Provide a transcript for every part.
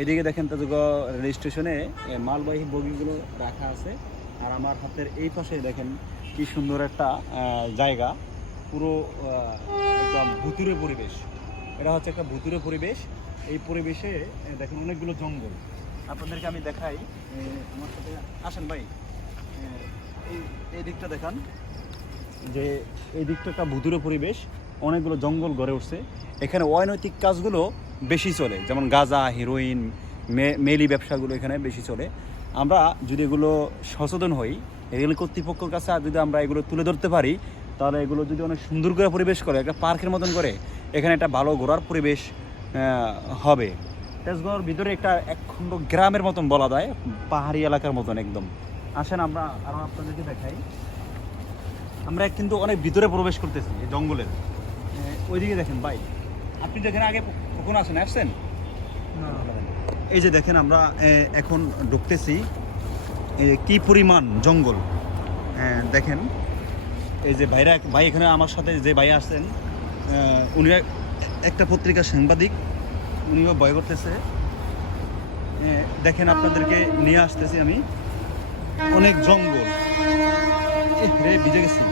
এদিকে দেখেন রেল স্টেশনে মালবাহী বগিগুলো রাখা আছে। আর আমার হাতের এই পাশে দেখেন কি সুন্দর একটা জায়গা। পুরো একদম ভুতুরে পরিবেশ। এটা হচ্ছে একটা ভুতুরে পরিবেশ। এই পরিবেশে দেখেন অনেকগুলো জঙ্গল। আপনাদেরকে আমি দেখাই। আমার সাথে আসেন ভাই। এই এই দিকটা দেখান। যে এই দিকটা একটা ভুতুরে পরিবেশ। অনেকগুলো জঙ্গল গড়ে উঠছে। এখানে অনৈতিক কাজগুলো বেশি চলে। যেমন গাঁজা হিরোইন মেলি ব্যবসাগুলো এখানে বেশি চলে। আমরা যদি এগুলো সচেতন হই, রেল কর্তৃপক্ষের কাছে যদি আমরা এগুলো তুলে ধরতে পারি, তাহলে এগুলো যদি অনেক সুন্দর করে পরিবেশ করে, একটা পার্কের মতন করে, এখানে একটা ভালো ঘোরার পরিবেশ হবে। তেজগাঁওর ভিতরে একটা একখণ্ড গ্রামের মতন বলা যায়, পাহাড়ি এলাকার মতন একদম। আসেন আমরা আরও আপনাদেরকে দেখাই। আমরা কিন্তু অনেক ভিতরে প্রবেশ করতেছি জঙ্গলের। ওইদিকে দেখেন ভাই, আপনি দেখেন আগে কখন আসেন আসছেন এই যে দেখেন আমরা এখন ঢুকতেছি। এই কি পরিমাণ জঙ্গল। দেখেন। এই যে ভাইরা, ভাই এখানে আমার সাথে যে ভাই আসছেন উনি এক- একটা পত্রিকার সাংবাদিক, উনিও ভয় করতেছে। দেখেন আপনাদেরকে নিয়ে আসতেছি আমি। অনেক জঙ্গল। ভিজে গেছি।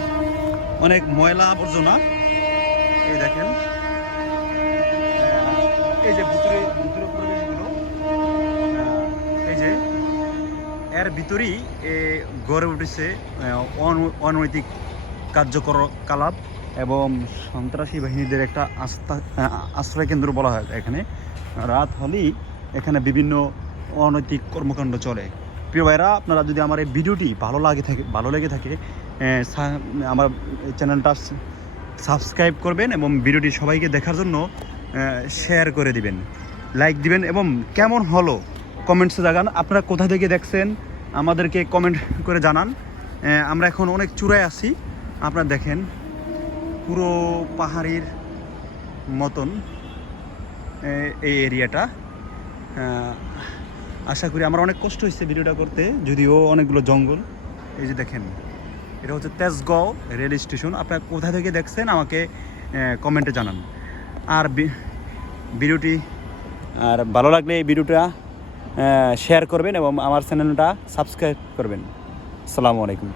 অনেক ময়লা আবর্জনা। এই দেখেন আহ, এই যে ভুতুরে ভুতুরে পরিবেশগুলো আহ, এই যে এর ভিতরেই গড়ে উঠেছে অনৈতিক কার্যকলাপ এবং সন্ত্রাসী বাহিনীদের একটা আস্থা আহ, আশ্রয় কেন্দ্র বলা হয় এখানে। রাত হলেই এখানে বিভিন্ন অনৈতিক কর্মকাণ্ড চলে। প্রিয় ভাইরা আপনারা যদি আমার এই ভিডিওটি ভালো লাগে থাকে ভালো লেগে থাকে আমার চ্যানেলটা সাবস্ক্রাইব করবেন এবং ভিডিওটি সবাইকে দেখার জন্য শেয়ার করে দিবেন। লাইক দিবেন এবং কেমন হলো কমেন্টসে জানান আপনারা কোথা থেকে দেখছেন, আমাদেরকে কমেন্ট করে জানান। আমরা এখন অনেক চূড়ায় আছি। আপনারা দেখেন, পুরো পাহাড়ির মতন এই এরিয়াটা। আশা করি আমার অনেক কষ্ট হয়েছে ভিডিওটা করতে, যদিও অনেকগুলো জঙ্গল। এই যে দেখেন, এটা হচ্ছে তেজগাঁও রেল স্টেশন। আপনারা কোথা থেকে দেখছেন, আমাকে কমেন্টে জানান। আর ভিডিওটি, আর ভালো লাগলে এই ভিডিওটা শেয়ার করবেন এবং আমার চ্যানেলটা সাবস্ক্রাইব করবেন। আসসালামু আলাইকুম।